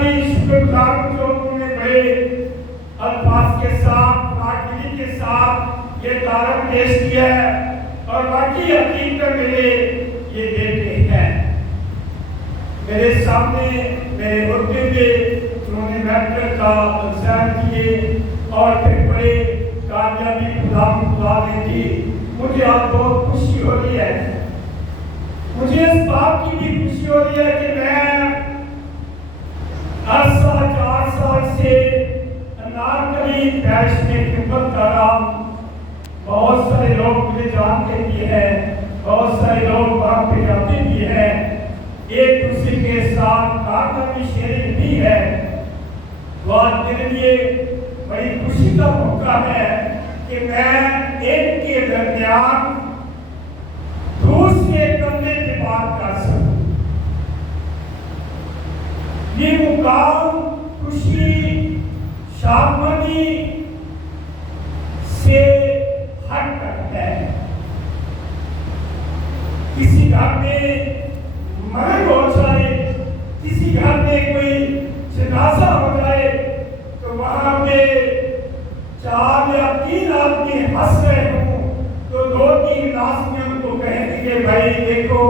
بھی شکرگزار جو انہوں نے بڑے الفاظ کے ساتھ راگلی کے ساتھ یہ دعوت پیش کیا ہے اور باقی حقیقت میرے یہ بیٹے ہیں میرے سامنے میرے ہوتے ہوئے انہوں نے میٹرک کا ایگزام کیے اور پھر بڑے کامیابی خدا نے دی. مجھے آج بہت خوشی ہو رہی ہے. مجھے اس بات کی بھی خوشی ہو رہی ہے کہ میں 4 سال سے انارکلی پیرش میں خدمت کر رہا ہوں. بہت سارے لوگ مجھے جانتے بھی ہیں, بہت سارے لوگ وہاں پہ جاتے بھی ہیں. ایک دوسرے کے ساتھ کارنامے شیئرنگ بھی ہے. تو آج میرے لیے بڑی خوشی کا موقع ہے کہ میں ایک کے درمیان دوسرے کمرے میں بات کر سکوں. یہ مقام خوشی شادمانی سے ہٹ کر ہے. کسی گھر میں مرگ ہو جائے, کسی گھر میں کوئی جنازہ ہو جائے تو وہاں پہ 4 یا 3 آدمی ہنس رہے ہوں تو 2-3 آدمی ان کو کہیں گے کہ بھائی دیکھو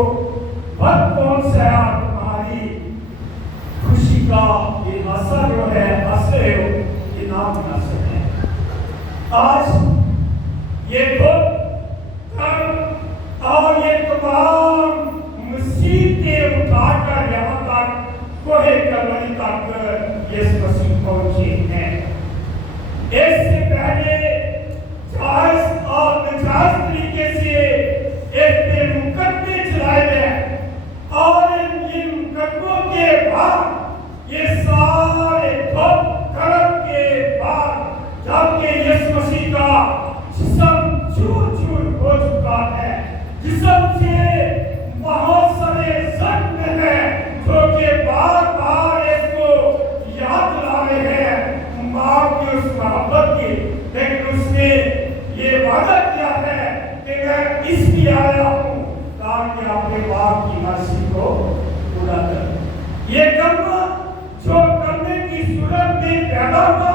وقت کون سا ہے تمہاری خوشی کا یہ ہنسا جو ہے ہنس رہے ہو یہ نام مناسب ہے. آج یہ دکھ اور یہ تمام مصیبتیں اٹھا کر یہاں تک کوہ کربلا تک یسوع مسیح پہنچے ہیں. اس سے پہلے جائز اور ناجائز طریقے سے ایک پہ مقدمے چلائے گئے اور ان مقدموں کے بعد یہ سارے دکھ کرب کے بعد جب کہ یسوع مسیح کا جسم چور چور ہو چکا ہے, جسم سے بہت سارے زخم ہیں جو کہ بار بار اس کو یاد دلا رہے ہیں ماں کی اس محبت کی, لیکن اس نے یہ وعدہ کیا ہے کہ میں اس لیے آیا ہوں تاکہ اپنے باپ کی مرضی کو پورا کروں. یہ کلمہ جو کرنے کی صورت میں پیدا ہوا,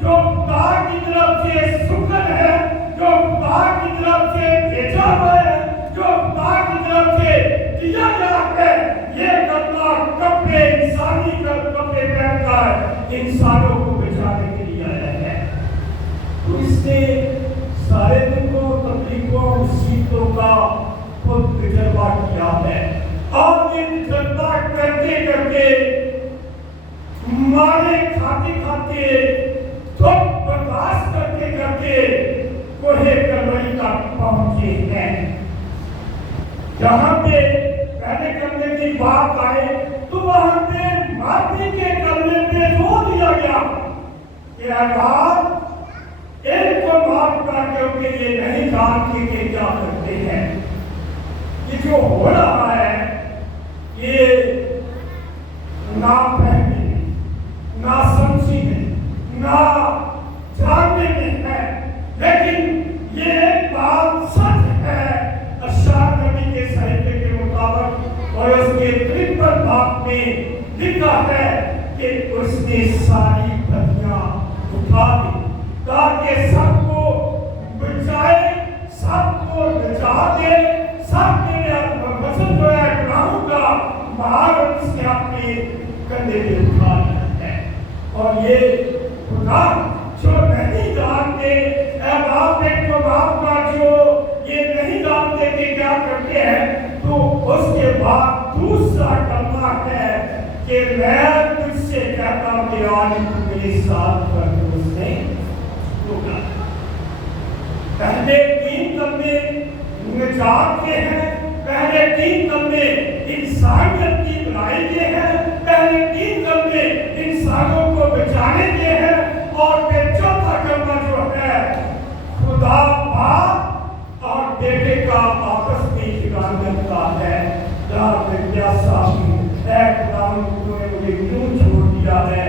جو خدا کی طرف سے شکر ہے, جو خدا کی طرف سے بھیجا ہوا ہے, جو خدا کی طرف سے دیا گیا ہے, یہ کلمہ کپڑے انسانی کپڑے پہن کر انسانوں کو بچانے کے لیے آیا ہے. تو اس نے سارے دکھوں تکلیفوں مصیبتوں کا خود تجربہ کیا ہے اور یہ تجربہ کرتے کرتے مارے کھاتے کھاتے دکھ برداشت کرتے کرتے کوہ کربلا تک پہنچے ہیں. جہاں پہ پہلے کلمے کی بات آئے تو وہاں پہ معافی کے کلمے پہ زور دیا گیا کہ اے باپ ان کو معاف کر کیونکہ یہ نہیں جانتے کہ کیا کرتے ہیں. یہ جو ہو رہا ہے یہ نافہمی میں, ناسمجھی میں, نہ جاننے میں ہے, لیکن یہ ایک بات سچ ہے. اشعیاء نبی کے صحیفے کے مطابق اور اس کے 53 باب میں لکھا ہے کہ اس نے ساری بدیاں اٹھا دی تاکہ سب کو بچائے, سب کو نجات دے, سب کے لیے وزن جو ہے گناہوں کا بھار اس نے اپنے کندھے پہ اٹھا لیا ہے. اور یہ خدا جو نہیں جانتے, اے باپ ایک تو باپ کا جو یہ نہیں جانتے کہ کیا کرتے ہیں, تو اس کے بعد دوسرا کلمہ ہے کہ میں تجھ سے کہتا ہوں کہ آج تو میرے ساتھ پر اس نے ہوگا. پہلے 3 کلمے نجات کے ہیں, پہلے 3 کلمے انسانیت کی بھلائی کے ہیں, پہلے 3 کلمے انسانوں کو بچانے کے ہیں, اور پھر چوتھا کلمہ جو ہے خدا باپ اور بیٹے کا آپس میں شکایت کا ہے. جہاں پہ پیاسا اے خدا تو نے مجھے کیوں چھوڑ دیا ہے,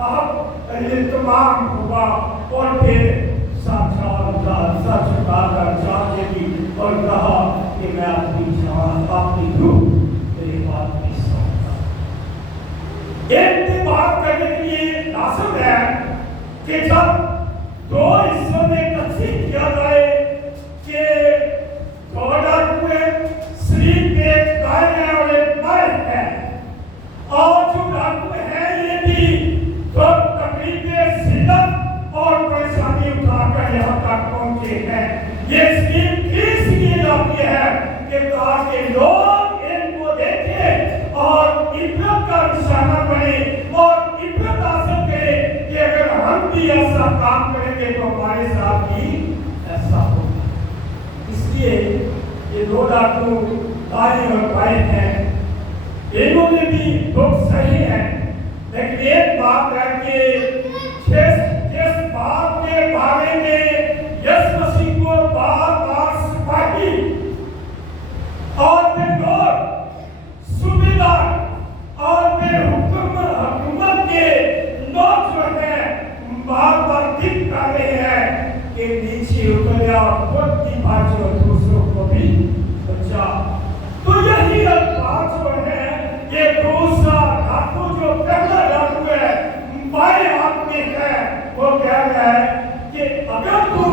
اب یہ تمام ہوا. اور پھر سچ چھپا کر جانے کی اور کہا کہ میں اپنی جان اپنی روح میرے بات نہیں سنتا. ایک کہ جب دو حصوں میں تقسیم کیا جائے کہ دو ڈاکو شریف کے دائیں اور ایک بائیں ہے، اور جو ڈاکو ہے یہ بھی تو تکلیف شدت اور پریشانی اٹھا کر یہاں تک پہنچے ہیں۔ یہ اسکیم اس لیے جاتی ہے کہ تاکہ لوگ ان کو دیکھیں اور عبرت کا نشانہ بنے اور عبرت حاصل کریں کہ اگر ہم بھی ایسا کام کریں گے تو ہمارے ساتھ بھی ایسا ہوگا۔ اس لیے یہ دو ڈاکو دائیں اور بائیں ہیں، انہوں نے بھی دکھ صحیح ہے، لیکن ایک بات ہے کہ جس بات کے بارے میں یس مسیح کو بار بار سپاہی اور بے صوبیدار اور بے حکومت کے لوگ جو ہیں بار بار دکھ کر رہے ہیں کہ نیچے اتریا، خود بھی بچو اور دوسروں کو بھی بچا۔ تو یہی الفاظ جو ہے یہ دوسرا ڈاکو جو پہلا ڈاکو ہے بائیں ہاتھ میں ہے، وہ کہہ رہا ہے کہ اگر تو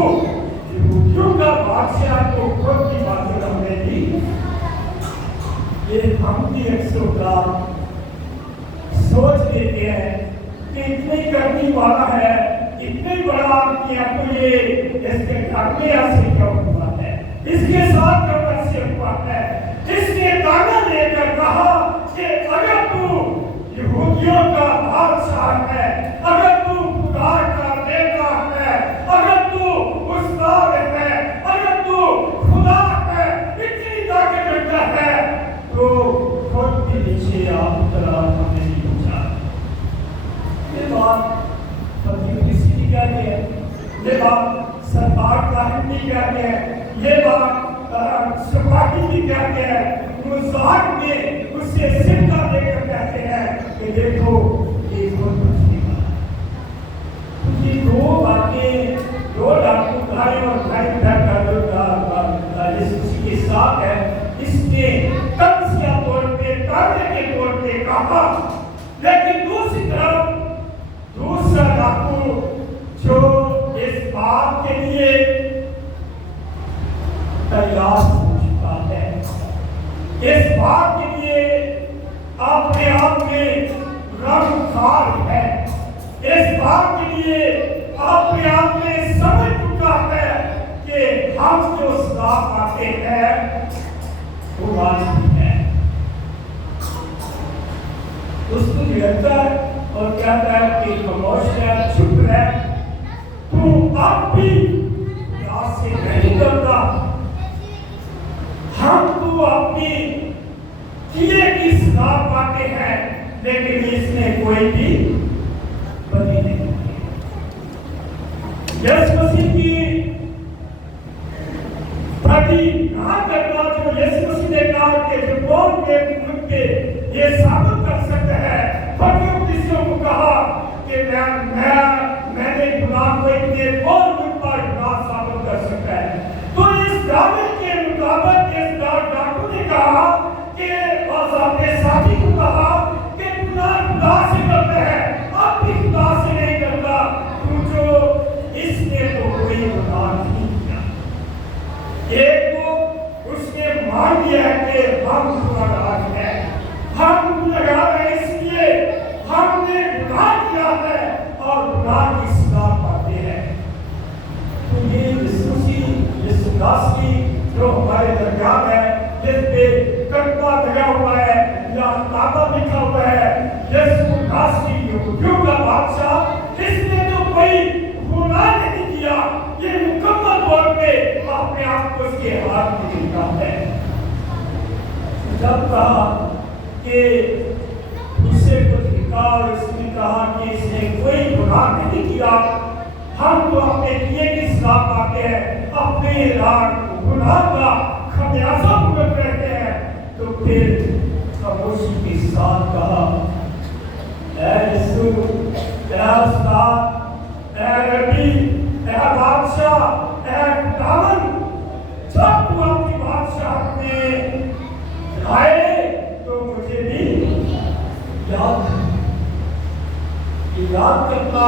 یہودیوں کا بادشاہ تو خود بھی بادشاہ ہمیں دی۔ یہ ہم بھی اکثر اوقات سوچ لیتے ہیں کہ اتنی کرنی والا ہے، اتنے بڑا کہ آپ کو یہ اس کے گھر میں ایسے کیوں ہوا ہے، اس کے ساتھ کیوں ایسے ہوا ہے۔ اس نے دانا لے کر کہا کہ اگر تو یہودیوں کا بادشاہ ہے، اگر تو خدا کا بیٹا ہے، اگر تو استاد ہے، اگر تو خدا ہے، اتنی طاقت رکھتا ہے تو خود بھی نیچے آپ طرح ہمیں نہیں پہنچا۔ یہ بات فقیر کسی بھی کہتے ہیں، یہ بات سرکار قائم بھی کہتے ہیں، یہ بات سپاہی بھی کہتے ہیں، مزاق میں اس سے سکہ دے کر کہتے ہیں کہ دیکھو یہ خود بچنے کا ہے۔ یہ دو باتیں، دو ڈاکو دائیں اور بائیں اسی کے ساتھ ہے، اس نے تنزیہ طور پہ تانے کے طور پہ کہا، لیکن دوسری طرف دوسرا ڈاکو جو اس بات کے لیے تیار ہو چکا ہے، اس بات کے لیے اپنے آپ میں رنگدار ہے، اس بات کے لیے اپنے آپ میں سمجھ چکا ہے کہ ہم جو سزا پاتے ہیں وہ واجب ہے۔ اس کو گرتا ہے اور کہتا ہے کہ خاموش ہے، چپ ہے، تو اب بھی یہاں سے نہیں کرتا، ہم تو اپنی کیے کی سزا پاتے ہیں، لیکن اس نے کوئی بھی بدی نہیں کی۔ یس مسیح کی بدی نہ کرنا جو یس مسیح نے کہا کہ جو قوم کے ملک کے یہ ثابت کر سکتا ہے، فقیر کسیوں کو کہا کہ میں نے گناہ کو اتنے اور ملک پر گناہ ثابت کر سکتا ہے۔ تو اس دعوے کے مطابق اس ڈاکو نے کہا کہ اپنے ساتھی کو کہا کہ گناہ خدا سے کرتا ہے، اب بھی خدا سے نہیں کرتا، تو جو اس نے تو کوئی گناہ نہیں کیا۔ ایک تو اس نے مان لیا ہے کہ ہم گناہگار ہیں، ہم گناہگار ہیں، اس لیے ہم نے گناہ کیا ہے اور گناہ کی سزا پاتے ہیں۔ تو یہ داسی جو ہمارے درمیان ہے، جس پہ کٹوا لگا ہوا ہے یا تابہ لکھا ہوا ہے، یسوع داسی یہودیوں کا بادشاہ، اس نے تو کوئی گناہ نہیں کیا، یہ مکمل طور پہ اپنے آپ کو اس کے ہاتھ میں دیتا ہے۔ جب کہا کہ اسے کو دکھا اور اس نے کہا کہ اس نے کوئی گناہ نہیں کیا، ہم تو اپنے کیے کی سزا پاتے ہیں، اپنے گناہ کا خمیازہ بھگت رہتے ہیں، تو پھر خاموشی کے ساتھ کہا، اے یسوع، اے استاد، اے ربی، اے بادشاہ، اے خداوند، جب تو اپنی بادشاہ میں آئے تو مجھے بھی یاد کرنا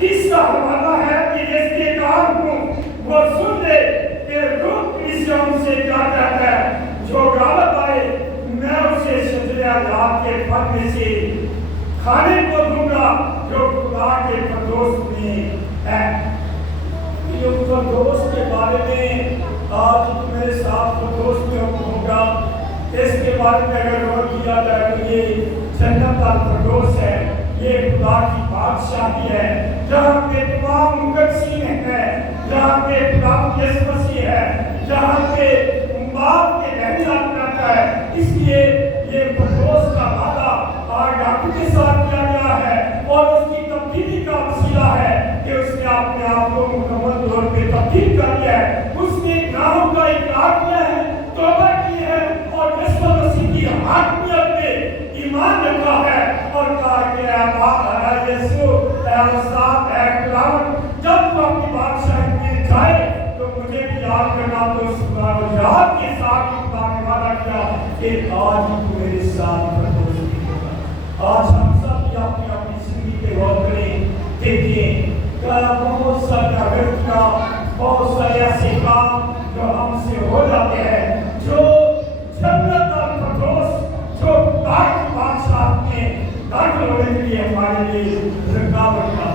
تیسرا حوالہ ہے کہ جس کے کام کو وہ سن لے کہ روح کلیسیوں سے کیا کہتا ہے، جو غالب آئے میں اسے شجرہ حیات کے پھل میں سے کھانے کو دوں گا جو خدا کے فردوس میں ہے۔ یہ فردوس کے بارے میں آج میرے ساتھ فردوس میں ہوگا، اس کے بارے میں اگر غور کیا جائے تو یہ جنت الفردوس ہے، یہ خدا کی بادشاہی ہے جہاں پہ تمام مقدسین ہیں، جہاں پہ خدا یسوع مسیح ہے، جہاں پہ باپ کے رحمت کرتا ہے۔ اس لیے یہ فردوس کا وعدہ آج آپ کے ساتھ کیا گیا ہے اور اس کی تبدیلی کا وسیلہ ہے کہ اس نے اپنے آپ کو مکمل طور پہ تبدیل کر لیا ہے، اس نے گناہوں کا اقرار کیا ہے، توبہ کی ہے اور یسوع مسیح کی حاکمیت پہ ایمان رکھا ہے اور کہا کہ اے باپ، اے یسوع، اے استاد، اے خداوند، جب تو اپنی بادشاہی میں جائے تو مجھے بھی یاد کرنا۔ تو اس یاد کے ساتھ خدا نے وعدہ کیا کہ آج تو میرے ساتھ فردوس میں ہوگا۔ آج ہم سب بھی اپنی اپنی زندگی پہ غور کریں، دیکھیں کہ بہت سارے غلطیاں، بہت سارے ایسے کام جو ہم سے ہو جاتے ہیں، جو جنت الفردوس، جو خدا کی بادشاہت میں داخل ہونے کے لیے ہمارے لیے رکاوٹ کا